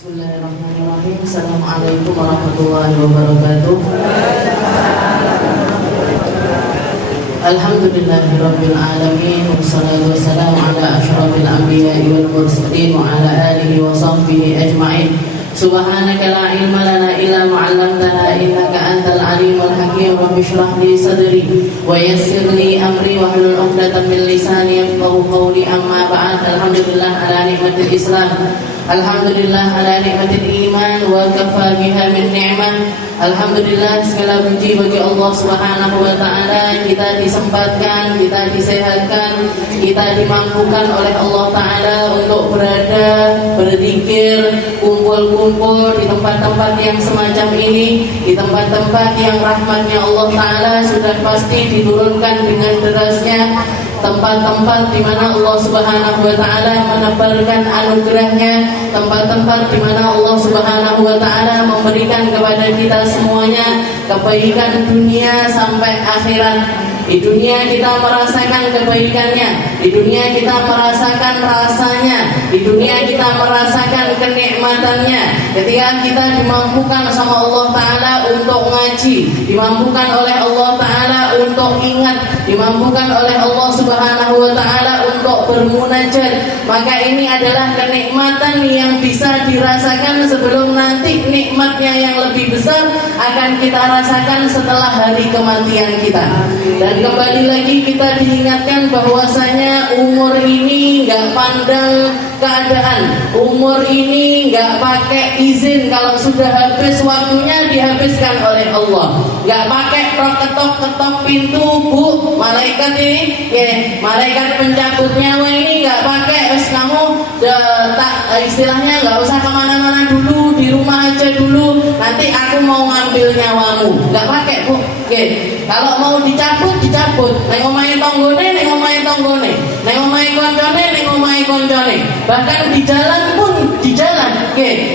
Bismillahirrahmanirrahim. Assalamualaikum warahmatullahi wabarakatuh. Alhamdulillahirabbil alamin wassalatu wassalamu ala asyrafil anbiya'i wal mursalin wa ala alihi wa sahbihi ajma'in. Subhanaka la ilma lana illa ma 'allamtana innaka antal alimul hakim. Rabbi shrah li sadri wa yassir li amri wa hlul 'uqdatam min lisani yafqahu qawli. Amma ba'd. Alhamdulillah ala nikmatil Islam. Alhamdulillah ala nikmatil iman wa kafa biha min ni'mah. Alhamdulillah, segala puji bagi Allah Subhanahu wa taala. Kita disempatkan, kita disehatkan, kita dimampukan oleh Allah taala untuk berada, berzikir, kumpul-kumpul di tempat-tempat yang semacam ini, di tempat-tempat yang rahmatnya Allah taala sudah pasti diturunkan dengan derasnya, tempat-tempat di mana Allah Subhanahu wa taala menebarkan anugerahnya, tempat-tempat di mana Allah Subhanahu wa taala memberikan kepada kita semuanya kebaikan dunia sampai akhirat. Di dunia kita merasakan kebaikannya, di dunia kita merasakan rasanya, di dunia kita merasakan kenikmatannya. Ketika kita dimampukan sama Allah taala untuk ngaji, dimampukan oleh Allah taala untuk ingat, dimampukan oleh Allah Subhanahu wa taala untuk bermunajat, maka ini adalah kenikmatan yang bisa dirasakan sebelum nanti nikmatnya yang lebih besar akan kita rasakan setelah hari kematian kita. Dan kembali lagi kita diingatkan bahwasanya umur ini nggak pandang keadaan, umur ini nggak pakai izin. Kalau sudah habis waktunya dihabiskan oleh Allah, nggak pakai ketok-ketok pintu, bu malaikat ini, malaikat pencabut nyawa ini nggak pakai. Kamu istilahnya nggak usah kemana-mana dulu, di rumah aja dulu, nanti aku mau ngambil nyawamu. Nggak pakai, bu. Kalau mau dicabut, dicabut. Neng omahe tanggone, neng omahe tanggone. Neng omahe koncone, neng omahe koncone. Bahkan di jalan pun di jalan.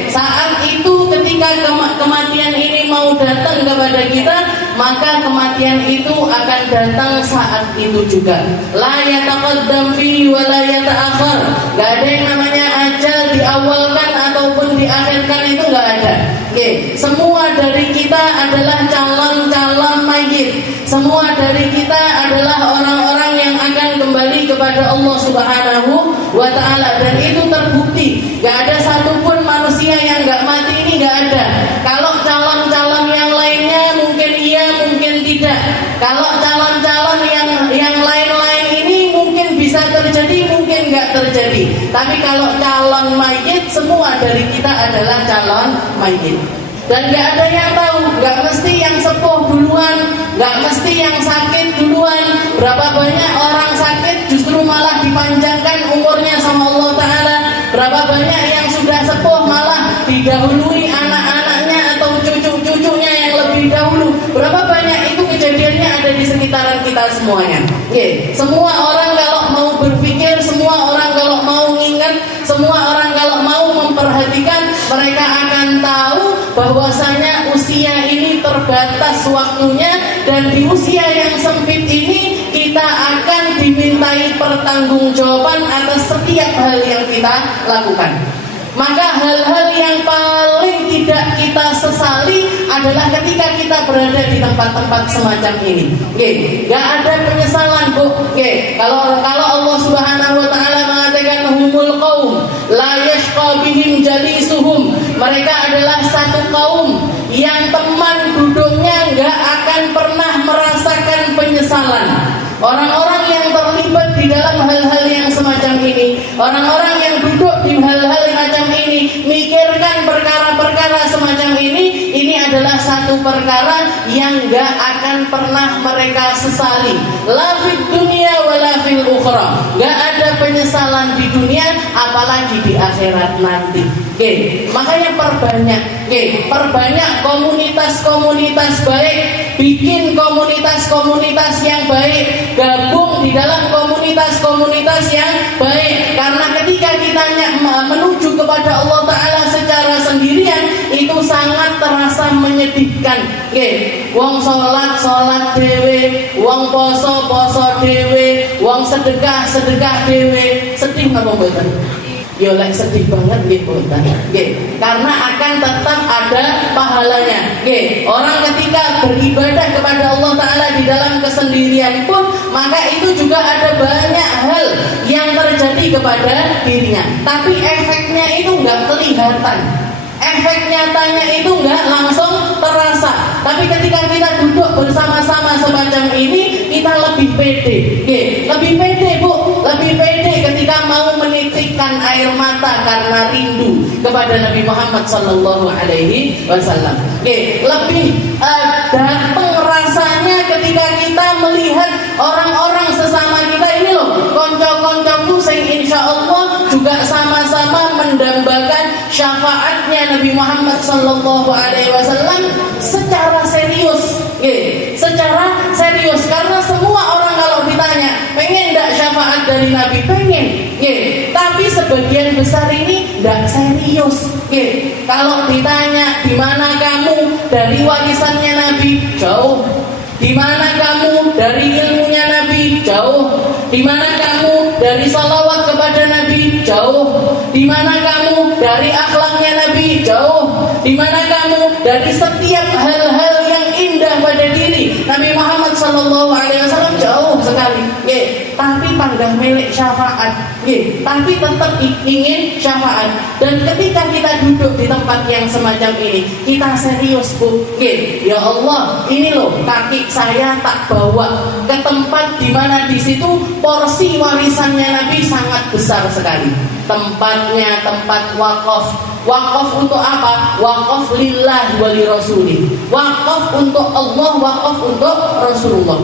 Saat itu ketika kematian ini mau datang kepada kita, maka kematian itu akan datang saat itu juga. La yataqaddam fi wa la yata'akhir. Enggak ada yang namanya ajal diawalkan ataupun diakhirkan, itu enggak ada. Semua dari kita adalah calon-calon mayit. Semua dari kita adalah orang-orang yang akan kembali kepada Allah Subhanahu wa taala, dan itu terbukti. Enggak ada satupun manusia yang enggak mati, ini enggak ada. Kalau calon-calon yang lainnya mungkin iya, mungkin tidak. Kalau calon-calon yang lain-lain ini mungkin bisa terjadi, mungkin enggak terjadi. Tapi kalau calon mayit, semua dari kita adalah calon mayit. Dan gak ada yang tahu, gak mesti yang sepuh duluan, gak mesti yang sakit duluan. Berapa banyak orang sakit justru malah dipanjangkan umurnya sama Allah Ta'ala. Berapa banyak yang sudah sepuh malah didahului anak-anaknya atau cucu-cucunya yang lebih dahulu. Berapa banyak itu kejadiannya ada di sekitaran kita semuanya. Semua orang kalau mau berpikir, semua orang kalau mau ngingat, semua orang kalau mau memperhatikan, mereka akan tahu bahwasanya usia ini terbatas waktunya, dan di usia yang sempit ini kita akan dimintai pertanggungjawaban atas setiap hal yang kita lakukan. Maka hal-hal yang paling tidak kita sesali adalah ketika kita berada di tempat-tempat semacam ini. Gak ada penyesalan, bu. Kalau Allah Subhanahu wa taala mengatakan humul qaum la yashqa bihim jalisuhum, mereka adalah satu kaum yang teman duduknya gak akan pernah merasakan penyesalan. Orang-orang yang terlibat di dalam hal-hal yang semacam ini, orang-orang yang duduk di hal-hal macam ini, mikirkan perkara-perkara semacam ini adalah satu perkara yang gak akan pernah mereka sesali. La fid dunya wa la fil ukhra. Gak ada penyesalan di dunia, apalagi di akhirat nanti. Makanya perbanyak komunitas-komunitas baik, bikin komunitas-komunitas yang baik, gabung di dalam komunitas-komunitas yang baik. Karena ketika kita menuju kepada Allah Ta'ala secara sendirian, itu sangat terasa menyedihkan. Wong sholat dewe, wong poso dewe, wong sedekah dewe. Sedih napa mboten? Ya lek sedih banget nggih mboten. Nggih, karena akan tetap ada pahalanya. Nggih, orang ketika beribadah kepada Allah Taala di dalam kesendirian pun, maka itu juga ada banyak hal yang terjadi kepada dirinya. Tapi efeknya itu enggak kelihatan. Efek nyatanya itu enggak langsung terasa. Tapi ketika kita duduk bersama-sama semacam ini, kita lebih pede. Lebih pede Bu, lebih pede ketika mau menitikkan air mata karena rindu kepada Nabi Muhammad sallallahu alaihi wasallam. Lebih datang rasanya ketika kita melihat orang-orang sesama kita ini loh, konco-koncoku sing insyaallah juga sama-sama mendambakan syafaatnya Nabi Muhammad sallallahu alaihi wasallam secara serius. Secara serius, karena semua orang kalau ditanya pengen enggak syafaat dari Nabi, pengen. Tapi sebagian besar ini enggak serius. Kalau ditanya di mana kamu dari warisannya Nabi, jauh. Di mana kamu dari ilmunya Nabi? Jauh. Di mana kamu dari salawat kepada Nabi? Jauh. Di mana kamu dari akhlaknya Nabi? Jauh. Di mana kamu dari setiap hal-hal yang indah pada diri Nabi Muhammad sallallahu alaihi wasallam? Jauh sekali. Tapi pandang milik syafaat. Tapi tetap ingin syafaat. Dan ketika kita duduk di tempat yang semacam ini, kita serius Bu. Ya Allah, ini loh kaki saya tak bawa ke tempat di mana di situ porsi warisannya Nabi sangat besar sekali. Tempatnya tempat wakaf. Wakaf untuk apa? Wakaf lillah wa li rasulih. Wakaf untuk Allah, wakaf untuk Rasulullah.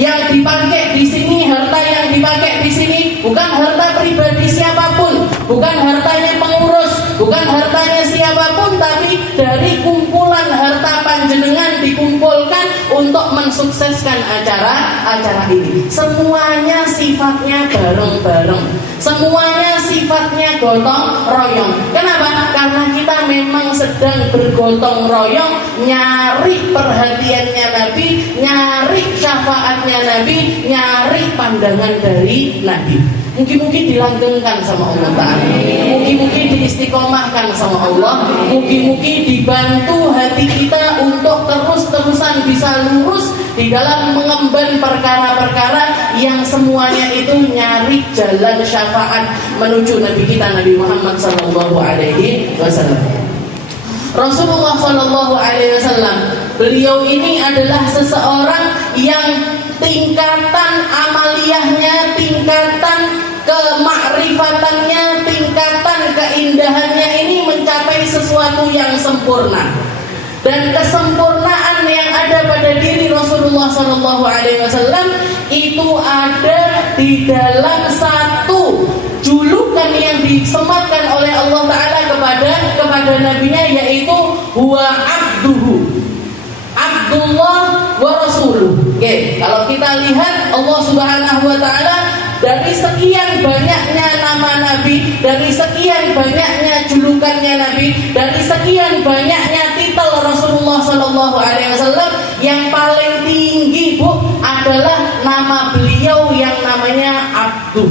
Yang dipakai di sini, harta yang dipakai di sini bukan harta pribadi siapapun, bukan hartanya pengurus, bukan hartanya siapapun, tapi dari kumpulan harta panjenengan dikumpulkan untuk mensukseskan acara ini. Semuanya sifatnya bareng-bareng, semuanya sifatnya gotong royong. Kenapa? Karena kita memang sedang bergotong royong nyari perhatiannya Nabi, nyari syafaatnya Nabi, nyari pandangan dari Nabi. Mungkin-mungkin dilanggengkan sama Allah Ta'ala, mungkin-mungkin diistiqomahkan sama Allah, mungkin-mungkin dibantu hati kita untuk terus-terusan bisa lurus di dalam mengemban perkara-perkara yang semuanya itu nyari jalan syafaat menuju Nabi kita Nabi Muhammad sallallahu alaihi wasallam. Rasulullah sallallahu alaihi wasallam, beliau ini adalah seseorang yang tingkatan amaliyahnya, tingkatan kemakrifatannya, tingkatan keindahannya ini mencapai sesuatu yang sempurna. Dan kesempurnaan yang ada pada diri Rasulullah sallallahu alaihi wasallam itu ada di dalam satu julukan yang disematkan oleh Allah Ta'ala kepada nabinya, yaitu huwa abduhu, Abdullah wa rasuluh. Kalau kita lihat Allah Subhanahu wa Ta'ala, dari sekian banyaknya nama Nabi, dari sekian banyaknya julukannya Nabi, dari sekian banyaknya titel Rasulullah sallallahu alaihi wasallam, yang paling tinggi Bu adalah nama beliau yang namanya Abdu,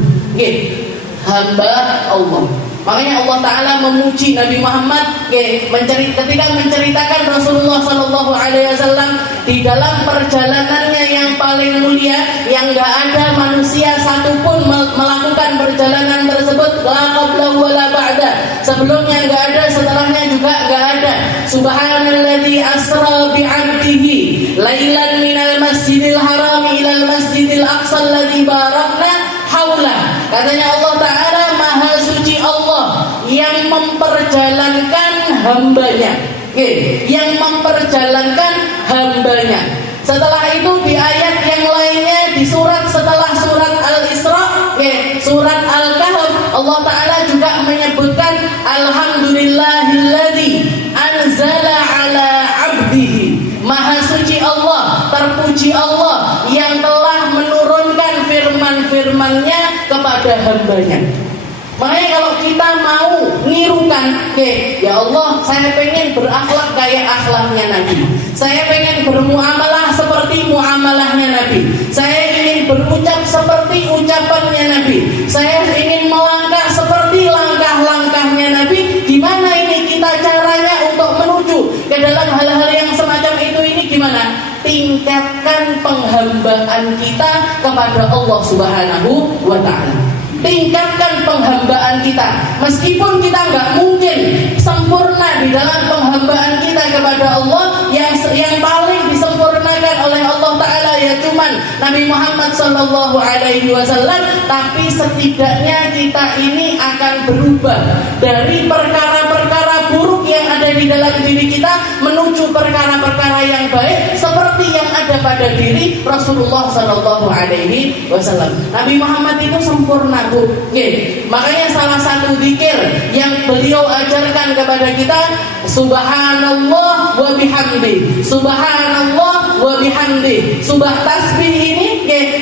hamba Allah. Makanya Allah Ta'ala memuji Nabi Muhammad ketika menceritakan Rasulullah sallallahu alaihi wasallam di dalam perjalanannya yang paling mulia, yang gak ada manusia satupun melakukan perjalanan tersebut la qablahu wa la ba'da, sebelumnya gak ada, setelahnya juga gak ada. Subhanalladzi asra bi'abdihi lailan minal masjidil haram ilal masjidil aqsa alladzi barakna haula. Katanya Allah Ta'ala, maha suci Allah yang memperjalankan hambanya, yang memperjalankan hambanya. Setelah itu di ayat yang lainnya, di surat setelah surat Al-Isra, surat Al-Kahf, Allah Ta'ala juga menyebutkan alhamdulillahilladzi anzala ala abdihi. Maha suci Allah, terpuji Allah yang telah menurunkan firman-firmannya kepada hambanya. Makanya kalau kita mau nirukan, ya Allah, saya pengen berakhlak kayak akhlaknya Nabi, saya pengen bermuamalah seperti muamalahnya Nabi, saya ingin berucap seperti ucapannya Nabi, saya ingin melangkah seperti penghambaan kita kepada Allah Subhanahu wa Ta'ala. Tingkatkan penghambaan kita. Meskipun kita nggak mungkin sempurna di dalam penghambaan kita kepada Allah, yang paling disempurnakan oleh Allah Ta'ala ya cuman Nabi Muhammad Sallallahu Alaihi Wasallam. Tapi setidaknya kita ini akan berubah dari perkara-perkara buruk yang ada di dalam diri kita menuju perkara-perkara yang baik seperti yang ada pada diri Rasulullah Sallallahu Alaihi Wasallam. Nabi Muhammad itu sempurna, Bu. Makanya salah satu zikir yang beliau ajarkan kepada kita, Subhanallah wa bihamdi, Subhanallah wa bihamdi.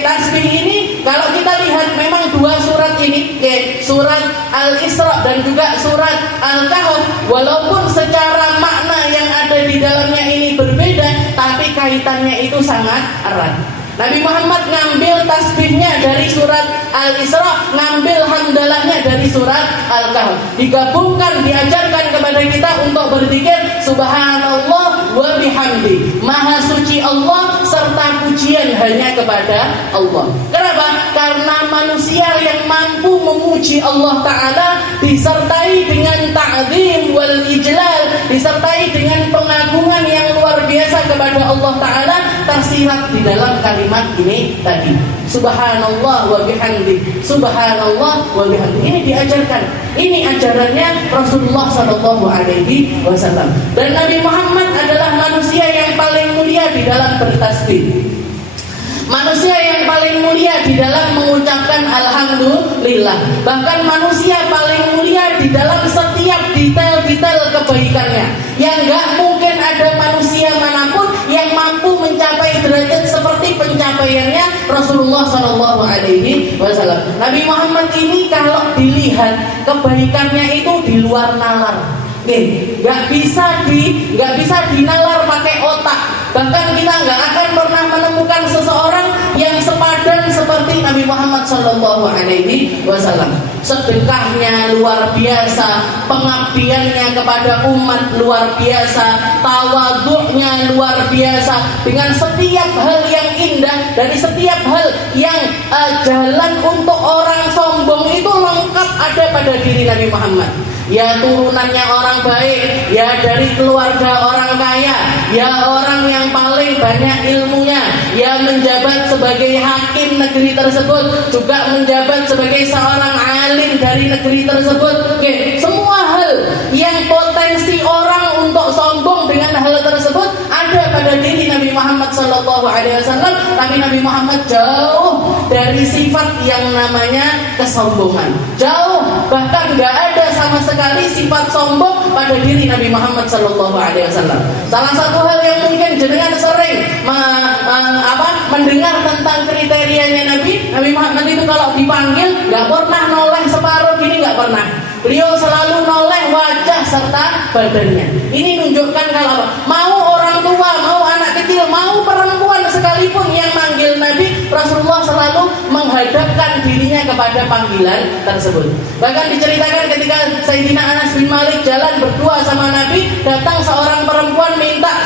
Tasbih ini kalau kita lihat memang dua surat ini, surat Al-Isra dan juga surat Al-Kahf, walaupun secara makna yang ada di dalamnya ini berbeda, tapi kaitannya itu sangat erat. Nabi Muhammad ngambil tasbihnya dari surat Al-Isra, ngambil hamdalahnya dari surat Al-Kahf. Digabungkan, diajarkan kepada kita untuk berzikir Subhanallah wa bihamdi. Maha suci Allah serta pujian hanya kepada Allah. Kenapa? Karena manusia yang mampu memuji Allah Ta'ala disertai dengan ta'zim wal ijlal, disertai dengan pengagungan yang luar biasa kepada Allah Ta'ala, tersirat di dalam kalimat ini tadi, Subhanallah wa bihamdi, Subhanallah wa bihamdi. Ini diajarkan, ini ajarannya Rasulullah Sallallahu Alaihi Wasallam. Dan Nabi Muhammad adalah manusia yang paling mulia di dalam bertasbih, manusia yang paling mulia di dalam mengucapkan Alhamdulillah. Bahkan manusia paling mulia di dalam setiap detail-detail kebaikannya, yang gak mungkin ada manusia manapun yang mampu mencapai derajat seperti pencapaiannya Rasulullah Sallallahu Alaihi Wasallam. Nabi Muhammad ini kalau dilihat kebaikannya itu di luar nalar, nggak bisa dinalar pakai otak. Bahkan kita nggak akan pernah menemukan seseorang yang sepadan seperti Nabi Muhammad Sallallahu Alaihi Wasallam. Sedekahnya luar biasa, pengabdiannya kepada umat luar biasa, tawadhu'nya luar biasa. Dengan setiap hal yang indah, dari setiap hal yang jalan untuk orang sombong itu lengkap ada pada diri Nabi Muhammad. Ya turunannya orang baik, ya dari keluarga orang kaya, ya orang yang paling banyak ilmunya, ya menjabat sebagai hakim negeri tersebut, juga menjabat sebagai seorang alim dari negeri tersebut. Semua hal yang potensi orang untuk sombong dengan hal tersebut ada pada diri Nabi Muhammad Sallallahu Alaihi Wasallam. Tapi Nabi Muhammad jauh dari sifat yang namanya kesombongan, jauh, bahkan gak ada sama sekali sifat sombong pada diri Nabi Muhammad Sallallahu Alaihi Wasallam. Salah satu hal yang mungkin jenengan sering mendengar tentang kriterianya Nabi Muhammad itu kalau dipanggil gak pernah noleh separuh gini, gak pernah. Beliau selalu noleh wajah serta badannya. Ini menunjukkan kalau mau orang tua, mau anak kecil, mau perempuan sekalipun yang manggil Nabi, Rasulullah selalu menghadapkan dirinya kepada panggilan tersebut. Bahkan diceritakan ketika Sayyidina Anas bin Malik jalan berdua sama Nabi, datang seorang perempuan minta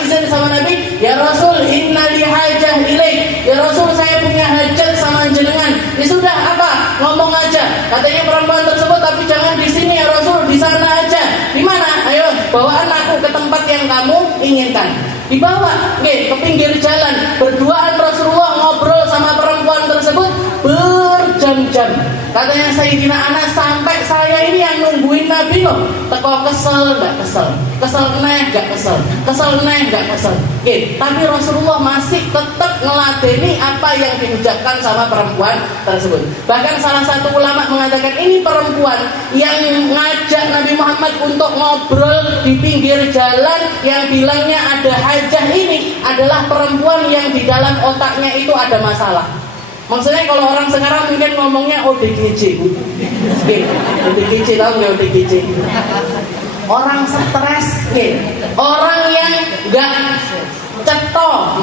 izin sama Nabi, "Ya Rasul, inna li hajah ilaik." "Ya Rasul, saya punya hajat sama jenengan." "Ya sudah, apa? Ngomong aja." Katanya perempuan tersebut, "Tapi jangan di sini ya Rasul, di sana aja." "Di mana?" "Ayo, bawa anakku ke tempat yang kamu inginkan." Dibawa ke pinggir jalan. Berduaan Rasulullah ngobrol sama perempuan tersebut berjam-jam. Katanya Sayyidina Anas, sampai saya ini yang nungguin Nabi loh. Teko kesel gak kesel, kesel neh gak kesel, kesel neh gak kesel. Tapi Rasulullah masih tetap ngeladeni apa yang diucapkan sama perempuan tersebut. Bahkan salah satu ulama mengatakan ini perempuan yang ngajak Nabi Muhammad untuk ngobrol di pinggir jalan, yang bilangnya ada hajah, ini adalah perempuan yang di dalam otaknya itu ada masalah. Maksudnya kalau orang sekarang mungkin ngomongnya ODGJ. ODGJ, tahu nggak ODGJ? Orang stres, orang yang nggak cetok,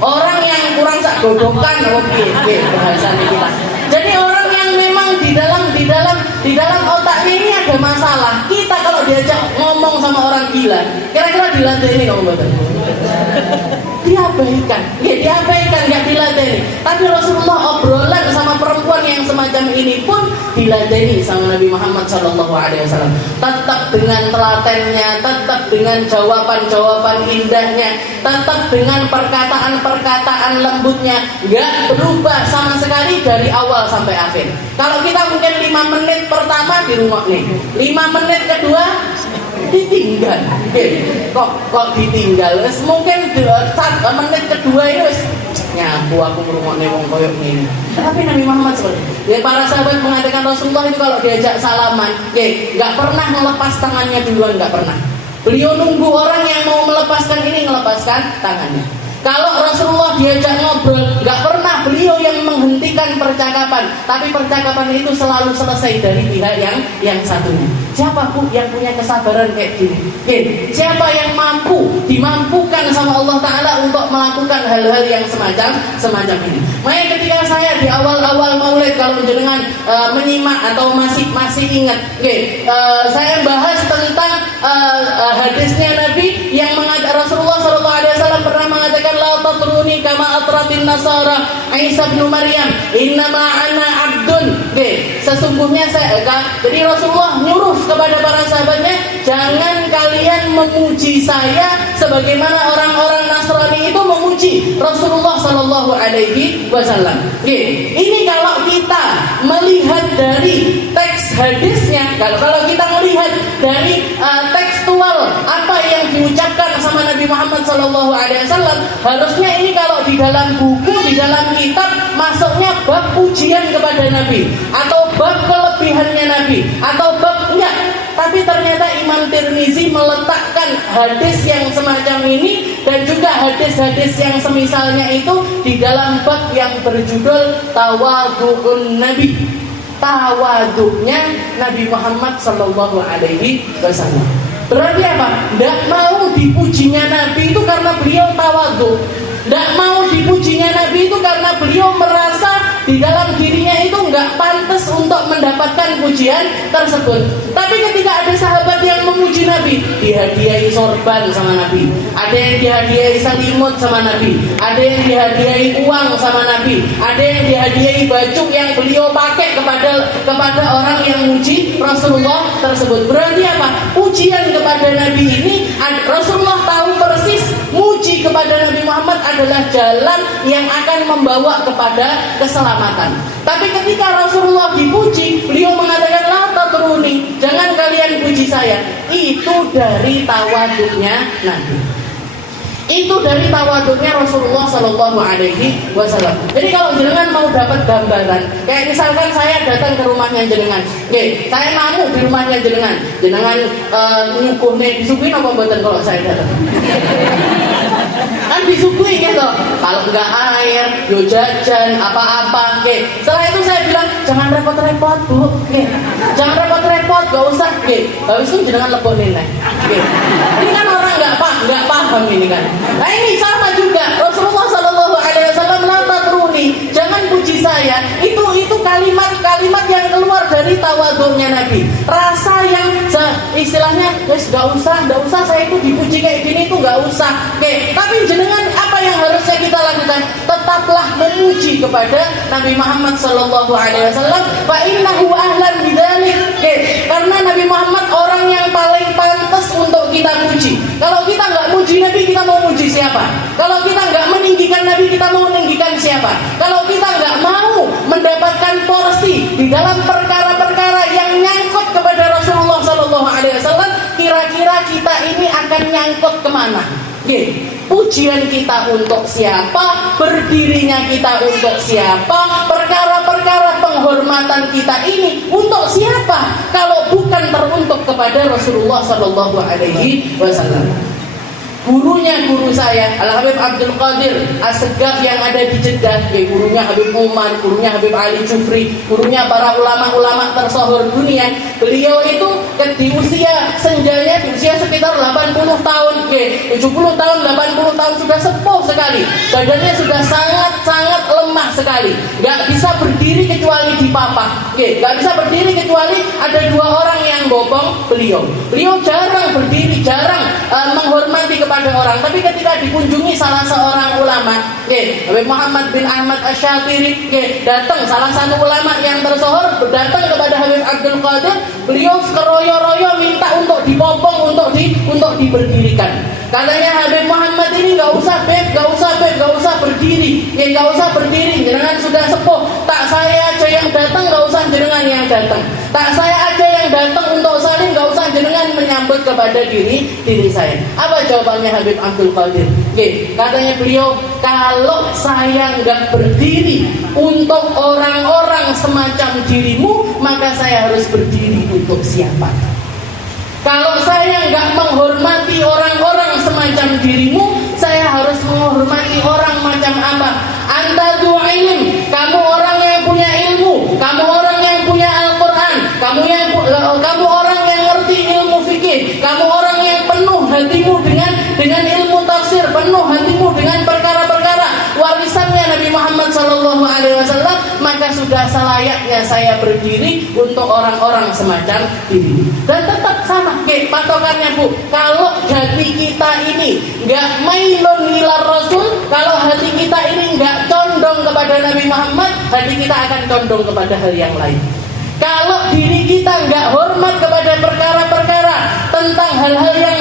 orang yang kurang sak godokan, bahasa ini kita. Jadi orang yang memang di dalam otaknya ini ada masalah. Kita kalau diajak ngomong sama orang gila, kira-kira diladeni kamu betul? Dia diabaikan, nggak diladeni. Tapi Rasulullah obrolan sama perempuan yang semacam ini pun diladeni sama Nabi Muhammad SAW. Tetap dengan telatennya, tetap dengan jawaban-jawaban indahnya, tetap dengan perkataan-perkataan lembutnya, nggak berubah sama sekali dari awal sampai akhir. Kalau kita mungkin 5 menit pertama di rumah nih, 5 menit kedua ditinggal. Kok ditinggal? Mungkin menit kedua itu nyapu aku ngrungokne wong koyo ngene. Tapi Nabi Muhammad seperti para sahabat mengatakan Rasulullah itu kalau diajak salaman, nggak pernah melepas tangannya duluan, nggak pernah. Beliau nunggu orang yang mau melepaskan ini melepaskan tangannya. Kalau Rasulullah diajak ngobrol, nggak pernah beliau yang menghentikan percakapan, tapi percakapan itu selalu selesai dari pihak yang satunya. Siapa Bu yang punya kesabaran kayak gini? Siapa yang dimampukan sama Allah Ta'ala untuk melakukan hal-hal yang semacam ini? Makanya ketika saya di awal-awal maulid, kalau jenengan menyimak atau masih ingat, saya bahas tentang hadisnya Nabi yang mengatakan Rasulullah SAW pernah mengatakan la tatruni kama atratin nasara Isa bin Maryam innama ana abdun. Sesungguhnya jadi Rasulullah nyuruh kepada para sahabatnya, jangan kalian memuji saya sebagaimana orang-orang Nasrani itu memuji Rasulullah Sallallahu Alaihi Wasallam. Ini kalau kita melihat dari teks hadisnya, kalau kita melihat dari tekstual apa yang diucapkan sama Nabi Muhammad Sallallahu Alaihi Wasallam, harusnya ini kalau di dalam buku, di dalam kitab masuknya bab pujian kepada Nabi, atau bab kelebihannya Nabi, atau bab enggak. Tapi ternyata Imam Tirmizi meletakkan hadis yang semacam ini dan juga hadis-hadis yang semisalnya itu di dalam bab yang berjudul Tawadhu'un Nabi. Tawadhu'nya Nabi Muhammad Sallallahu Alaihi Wasallam. Berarti apa? Tidak mau dipujinya Nabi itu karena beliau tawadhu. Tidak mau dipujinya Nabi itu karena beliau merasa di dalam dirinya itu nggak pantas untuk mendapatkan pujian tersebut. Tapi ketika ada sahabat yang memuji Nabi, dihadiahi sorban sama Nabi, ada yang dihadiahi selimut sama Nabi, ada yang dihadiahi uang sama Nabi, ada yang dihadiahi baju yang beliau pakai kepada orang yang muji Rasulullah tersebut. Berarti apa? Pujian kepada Nabi ini Rasulullah tahu persis muji kepada Nabi Muhammad adalah jalan yang akan membawa kepada keselamatan. Tapi ketika Rasulullah dipuji, beliau mengatakan la tatruni, jangan kalian puji saya. Itu dari tawadhu'nya Nabi. Itu dari tawadhu'nya Rasulullah Sallallahu Alaihi Wasallam. Jadi kalau jenengan mau dapat gambaran, kayak misalkan saya datang ke rumahnya jenengan, saya namu di rumahnya jenengan nyukuhne disuguhin apa mboten kalau saya datang? Kan disuguhi gitu. Kalau enggak air, yo jajan apa-apa. Setelah itu saya bilang jangan repot-repot Bu. Jangan repot-repot, gak usah. Habis itu jenengan lebokne nek. Ini kan orang enggak paham ini kan. Nah ini sama juga Rasulullah Sallallahu Alaihi Wasallam la tatruni, jangan puji saya. Itu kalimat yang keluar dari tawadhu'nya Nabi. Rasa yang istilahnya gak usah saya itu dipuji kayak gini itu gak usah. Tapi jenengan apa yang harusnya kita lakukan? Tetaplah memuji kepada Nabi Muhammad Sallallahu Alaihi Wasallam. Fa innahu ahlan bidzalik. Karena Nabi Muhammad orang yang paling pantas untuk kita puji. Kalau kita nggak muji Nabi, kita mau muji siapa? Kalau kita nggak meninggikan Nabi, kita mau meninggikan siapa? Kalau kita nggak mau mendapatkan porsi di dalam perkara-perkara yang nyangkut kepada Rasulullah Sallallahu Alaihi Wasallam, kira-kira kita ini akan nyangkut kemana? Pujian kita untuk siapa? Berdirinya kita untuk siapa? Perkara-perkara penghormatan kita ini untuk siapa? Kalau bukan teruntuk kepada Rasulullah Sallallahu Alaihi Wasallam. Gurunya guru saya Al-Habib Abdul Qadir As-Segaf yang ada di Jeddah, gurunya Habib Umar, gurunya Habib Ali Jufri, gurunya para ulama-ulama tersohor dunia. Beliau itu di usia senjanya di usia sekitar 80 tahun, 70 tahun, 80 tahun, sudah sepuh sekali. Badannya sudah sangat-sangat lemah lemah sekali, nggak bisa berdiri kecuali dipapah. Nggak bisa berdiri kecuali ada dua orang yang bopong beliau. Beliau jarang berdiri, jarang menghormati kepada orang. Tapi ketika dikunjungi salah seorang ulama, Habib Muhammad bin Ahmad Asy-Syatiri, datang salah satu ulama yang tersohor, datang kepada Habib Abdul Qadir, beliau keroyo-royo minta untuk dipopong, untuk diberdirikan. Katanya Habib Muhammad ini nggak usah berdiri, nggak usah berdiri, jenengan sudah sepuh. Tak saya aja yang datang, nggak usah jenengan yang datang. Tak saya aja yang datang untuk saling, nggak usah jenengan menyambut kepada diri saya. Apa jawabannya Habib Abdul Qadir? Katanya beliau, kalau saya nggak berdiri untuk orang-orang semacam dirimu, maka saya harus berdiri untuk siapa? Kalau saya nggak menghormati orang-orang semacam dirimu, saya harus menghormati orang macam apa? Anta du ilm, kamu orang yang punya ilmu, kamu orang yang punya Al-Quran, kamu orang yang ngerti ilmu fikih, kamu orang yang penuh hatimu dengan ilmu tafsir, penuh hatimu dengan perkara-perkara warisannya Nabi Muhammad SAW, maka sudah selayaknya saya berdiri untuk orang-orang semacam ini. Dan tetap sama, patokannya Bu, kalau hati kita ini nggak mailun ila Rasul, kalau hati kita ini nggak condong kepada Nabi Muhammad, hati kita akan condong kepada hal yang lain. Kalau diri kita nggak hormat kepada perkara-perkara tentang hal-hal yang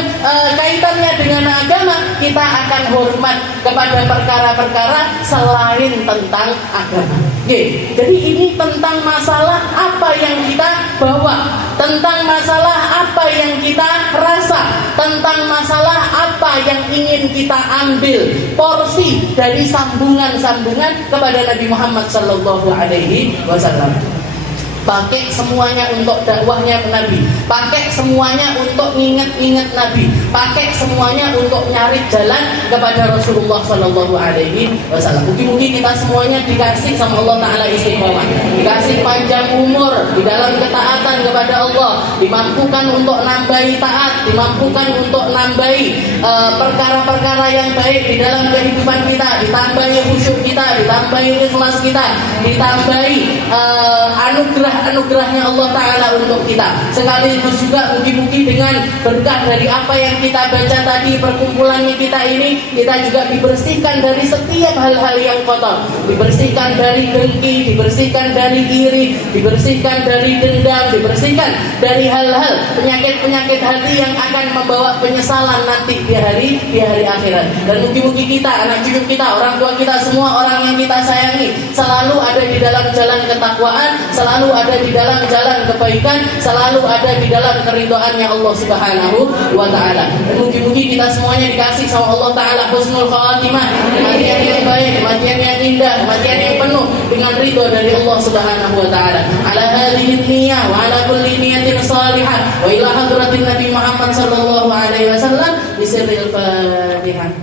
kaitannya dengan agama, kita akan hormat kepada perkara-perkara selain tentang agama. Jadi ini tentang masalah apa yang kita bawa, tentang masalah apa yang kita rasa, tentang masalah apa yang ingin kita ambil porsi dari sambungan-sambungan kepada Nabi Muhammad SAW. Pakai semuanya untuk dakwahnya Nabi, pakai semuanya untuk ingat-ingat Nabi, pakai semuanya untuk nyari jalan kepada Rasulullah SAW. Mungkin kita semuanya dikasih sama Allah Ta'ala istiqomah, dikasih panjang umur di dalam ketaatan kepada Allah, dimampukan untuk nambahi taat, dimampukan untuk nambahi perkara-perkara yang baik di dalam kehidupan kita, ditambahi khusyuk kita, ditambahi ikhlas kita, ditambahi anugerahnya Allah Ta'ala untuk kita. Sekaligus juga mugi-mugi dengan berkah dari apa yang kita baca tadi, perkumpulannya kita ini, kita juga dibersihkan dari setiap hal-hal yang kotor, dibersihkan dari dengki, dibersihkan dari iri, dibersihkan dari dendam, dibersihkan dari hal-hal penyakit-penyakit hati yang akan membawa penyesalan nanti di hari akhirat. Dan mugi-mugi kita, anak cucu kita, orang tua kita, semua orang yang kita sayangi selalu ada di dalam jalan ketakwaan, selalu ada di dalam jalan kebaikan, selalu ada di dalam keridhaannya Allah Subhanahu wa Ta'ala. Dan mugi-mugi kita semuanya dikasih sama Allah Ta'ala husnul khatimah, kematian yang baik, kematian yang indah, kematian yang penuh dengan ridho dari Allah Subhanahu wa Ta'ala. Ala hadhihi niyyah wa ala kulli niyatin salihah wa ila hadratin Nabi Muhammad sallallahu alaihi wasallam bi sirril Fatihah.